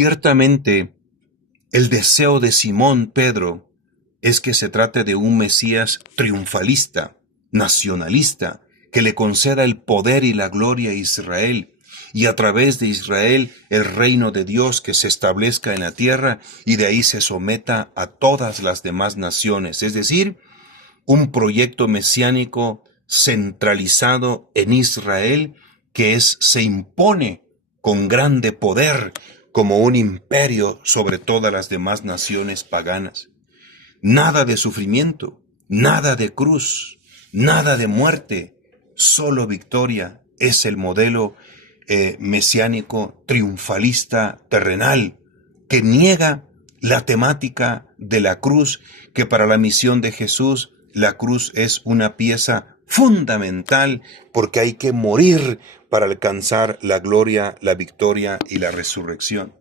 Ciertamente, el deseo de Simón Pedro es que se trate de un Mesías triunfalista, nacionalista, que le conceda el poder y la gloria a Israel, y a través de Israel el reino de Dios que se establezca en la tierra y de ahí se someta a todas las demás naciones, es decir, un proyecto mesiánico centralizado en Israel se impone con grande poder como un imperio sobre todas las demás naciones paganas. Nada de sufrimiento, nada de cruz, nada de muerte, solo victoria es el modelo mesiánico triunfalista terrenal que niega la temática de la cruz, que para la misión de Jesús la cruz es una pieza fundamental porque hay que morir para alcanzar la gloria, la victoria y la resurrección.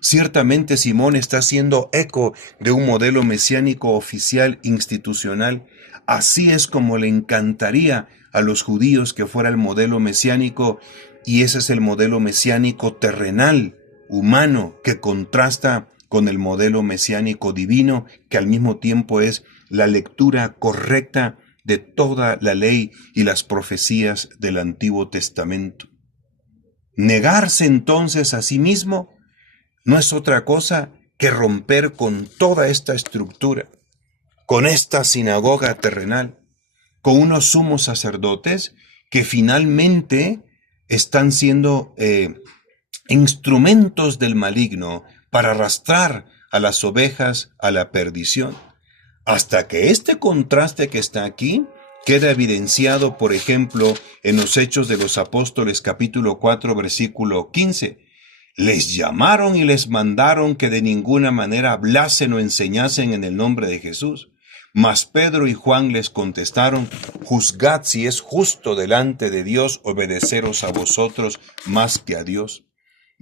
Ciertamente Simón está haciendo eco de un modelo mesiánico oficial institucional. Así es como le encantaría a los judíos que fuera el modelo mesiánico, y ese es el modelo mesiánico terrenal, humano, que contrasta con el modelo mesiánico divino, que al mismo tiempo es la lectura correcta de toda la ley y las profecías del Antiguo Testamento. Negarse entonces a sí mismo no es otra cosa que romper con toda esta estructura, con esta sinagoga terrenal, con unos sumos sacerdotes que finalmente están siendo instrumentos del maligno para arrastrar a las ovejas a la perdición. Hasta que este contraste que está aquí queda evidenciado, por ejemplo, en los Hechos de los Apóstoles capítulo 4, versículo 15. Les llamaron y les mandaron que de ninguna manera hablasen o enseñasen en el nombre de Jesús. Mas Pedro y Juan les contestaron: juzgad si es justo delante de Dios obedeceros a vosotros más que a Dios.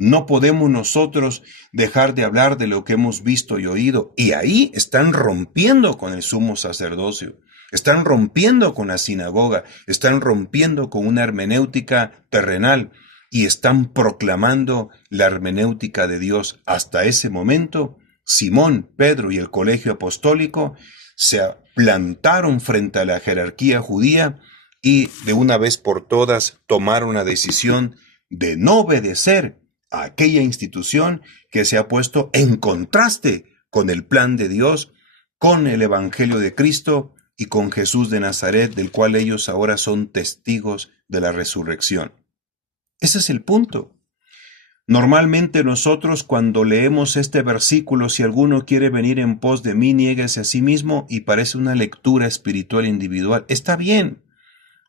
No podemos nosotros dejar de hablar de lo que hemos visto y oído. Y ahí están rompiendo con el sumo sacerdocio, están rompiendo con la sinagoga, están rompiendo con una hermenéutica terrenal y están proclamando la hermenéutica de Dios. Hasta ese momento, Simón, Pedro y el colegio apostólico se plantaron frente a la jerarquía judía y de una vez por todas tomaron la decisión de no obedecer a aquella institución que se ha puesto en contraste con el plan de Dios, con el Evangelio de Cristo y con Jesús de Nazaret, del cual ellos ahora son testigos de la resurrección. Ese es el punto. Normalmente nosotros cuando leemos este versículo, si alguno quiere venir en pos de mí, niéguese a sí mismo, y parece una lectura espiritual individual. Está bien.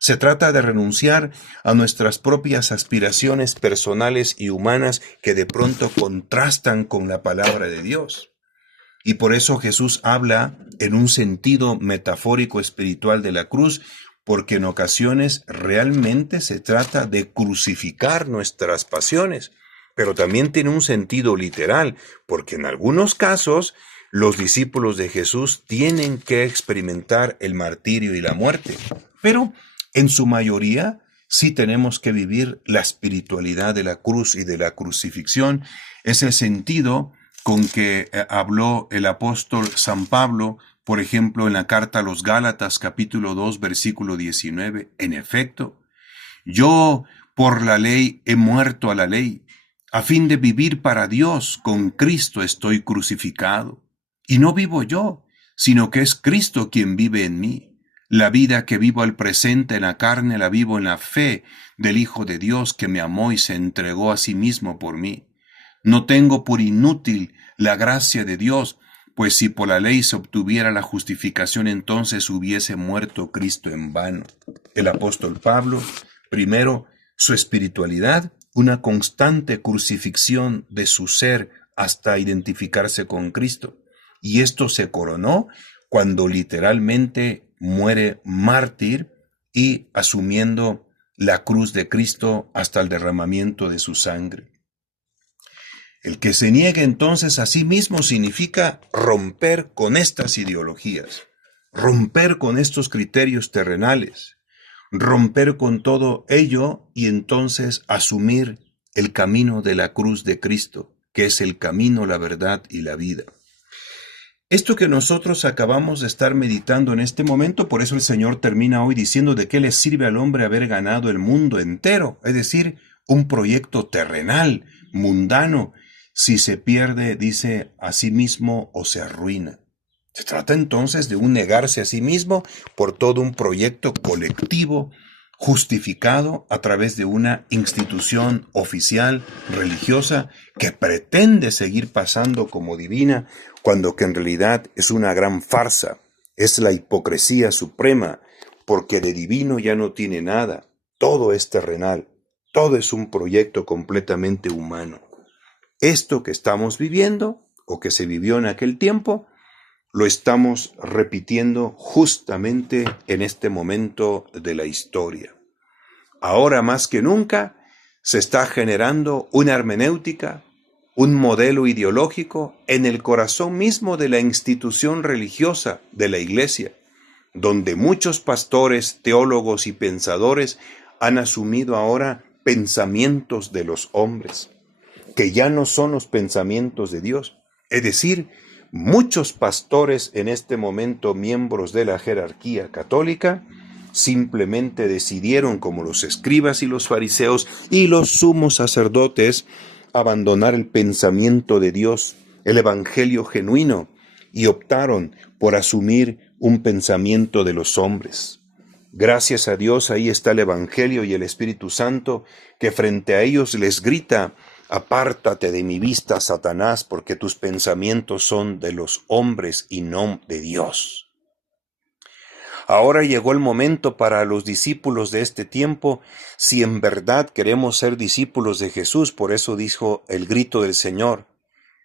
Se trata de renunciar a nuestras propias aspiraciones personales y humanas que de pronto contrastan con la palabra de Dios. Y por eso Jesús habla en un sentido metafórico espiritual de la cruz, porque en ocasiones realmente se trata de crucificar nuestras pasiones, pero también tiene un sentido literal, porque en algunos casos los discípulos de Jesús tienen que experimentar el martirio y la muerte, pero en su mayoría sí tenemos que vivir la espiritualidad de la cruz y de la crucifixión. Es el sentido con que habló el apóstol San Pablo, por ejemplo, en la carta a los Gálatas, capítulo 2, versículo 19. En efecto, yo por la ley he muerto a la ley, a fin de vivir para Dios. Con Cristo estoy crucificado. Y no vivo yo, sino que es Cristo quien vive en mí. La vida que vivo al presente en la carne la vivo en la fe del Hijo de Dios que me amó y se entregó a sí mismo por mí. No tengo por inútil la gracia de Dios, pues si por la ley se obtuviera la justificación, entonces hubiese muerto Cristo en vano. El apóstol Pablo, primero, su espiritualidad, una constante crucifixión de su ser hasta identificarse con Cristo. Y esto se coronó cuando literalmente muere mártir y asumiendo la cruz de Cristo hasta el derramamiento de su sangre. El que se niegue entonces a sí mismo significa romper con estas ideologías, romper con estos criterios terrenales, romper con todo ello y entonces asumir el camino de la cruz de Cristo, que es el camino, la verdad y la vida. Esto que nosotros acabamos de estar meditando en este momento, por eso el Señor termina hoy diciendo de qué le sirve al hombre haber ganado el mundo entero, es decir, un proyecto terrenal, mundano, si se pierde, dice, a sí mismo o se arruina. Se trata entonces de un negarse a sí mismo por todo un proyecto colectivo, justificado a través de una institución oficial, religiosa, que pretende seguir pasando como divina, cuando que en realidad es una gran farsa, es la hipocresía suprema, porque de divino ya no tiene nada, todo es terrenal, todo es un proyecto completamente humano. Esto que estamos viviendo, o que se vivió en aquel tiempo, lo estamos repitiendo justamente en este momento de la historia. Ahora más que nunca se está generando una hermenéutica, un modelo ideológico en el corazón mismo de la institución religiosa de la Iglesia, donde muchos pastores, teólogos y pensadores han asumido ahora pensamientos de los hombres, que ya no son los pensamientos de Dios. Es decir, muchos pastores en este momento, miembros de la jerarquía católica, simplemente decidieron, como los escribas y los fariseos y los sumos sacerdotes, abandonar el pensamiento de Dios, el evangelio genuino, y optaron por asumir un pensamiento de los hombres. Gracias a Dios, ahí está el evangelio y el Espíritu Santo, que frente a ellos les grita: apártate de mi vista, Satanás, porque tus pensamientos son de los hombres y no de Dios. Ahora llegó el momento para los discípulos de este tiempo, si en verdad queremos ser discípulos de Jesús. Por eso dijo el grito del Señor: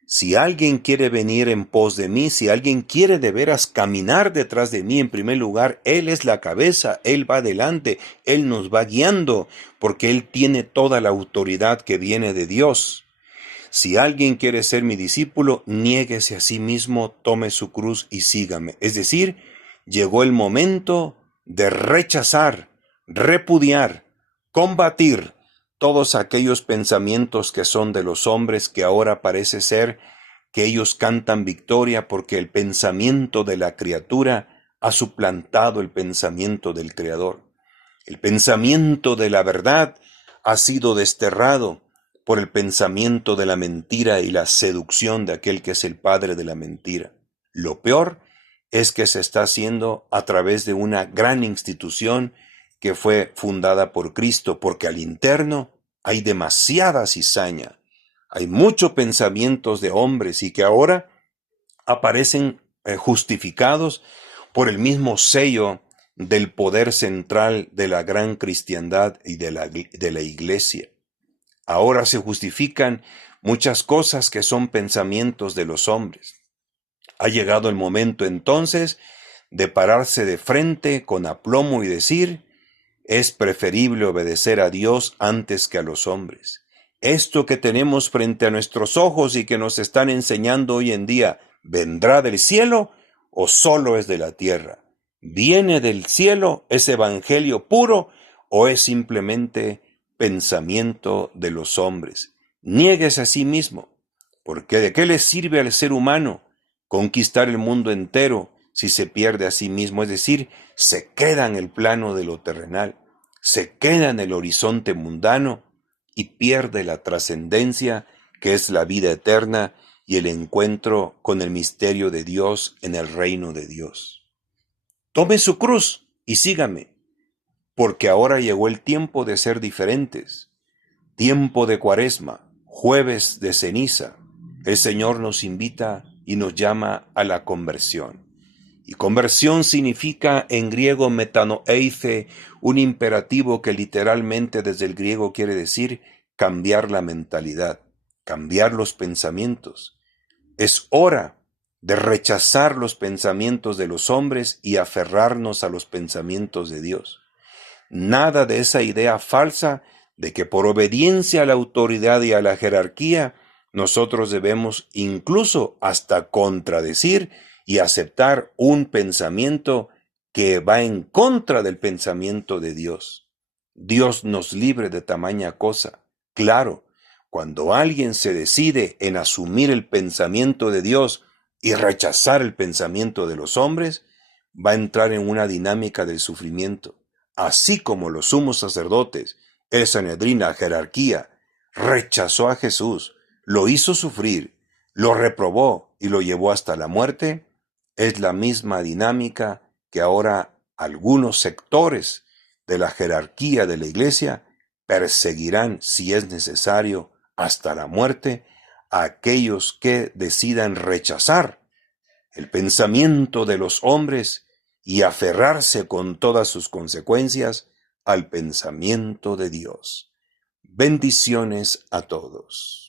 si alguien quiere venir en pos de mí, si alguien quiere de veras caminar detrás de mí, en primer lugar, Él es la cabeza, Él va adelante, Él nos va guiando, porque Él tiene toda la autoridad que viene de Dios. Si alguien quiere ser mi discípulo, niéguese a sí mismo, tome su cruz y sígame. Es decir, llegó el momento de rechazar, repudiar, combatir todos aquellos pensamientos que son de los hombres, que ahora parece ser que ellos cantan victoria porque el pensamiento de la criatura ha suplantado el pensamiento del Creador. El pensamiento de la verdad ha sido desterrado por el pensamiento de la mentira y la seducción de aquel que es el padre de la mentira. Lo peor es que se está haciendo a través de una gran institución que fue fundada por Cristo, porque al interno hay demasiada cizaña, hay muchos pensamientos de hombres y que ahora aparecen justificados por el mismo sello del poder central de la gran cristiandad y de la iglesia. Ahora se justifican muchas cosas que son pensamientos de los hombres. Ha llegado el momento entonces de pararse de frente con aplomo y decir: es preferible obedecer a Dios antes que a los hombres. Esto que tenemos frente a nuestros ojos y que nos están enseñando hoy en día, ¿vendrá del cielo o solo es de la tierra? ¿Viene del cielo, es evangelio puro o es simplemente pensamiento de los hombres? Niéguese a sí mismo, porque ¿de qué le sirve al ser humano conquistar el mundo entero si se pierde a sí mismo? Es decir, se queda en el plano de lo terrenal, se queda en el horizonte mundano y pierde la trascendencia que es la vida eterna y el encuentro con el misterio de Dios en el reino de Dios. Tome su cruz y sígame, porque ahora llegó el tiempo de ser diferentes. Tiempo de Cuaresma, jueves de ceniza. El Señor nos invita y nos llama a la conversión. Y conversión significa en griego metanoeise, un imperativo que literalmente desde el griego quiere decir cambiar la mentalidad, cambiar los pensamientos. Es hora de rechazar los pensamientos de los hombres y aferrarnos a los pensamientos de Dios. Nada de esa idea falsa de que por obediencia a la autoridad y a la jerarquía nosotros debemos incluso hasta contradecir y aceptar un pensamiento que va en contra del pensamiento de Dios. Dios nos libre de tamaña cosa. Claro, Cuando alguien se decide en asumir el pensamiento de Dios y rechazar el pensamiento de los hombres, va a entrar en una dinámica del sufrimiento. Así como los sumos sacerdotes, el Sanedrín, la jerarquía, rechazó a Jesús, lo hizo sufrir, lo reprobó y lo llevó hasta la muerte, es la misma dinámica que ahora algunos sectores de la jerarquía de la Iglesia perseguirán, si es necesario, hasta la muerte a aquellos que decidan rechazar el pensamiento de los hombres y aferrarse con todas sus consecuencias al pensamiento de Dios. Bendiciones a todos.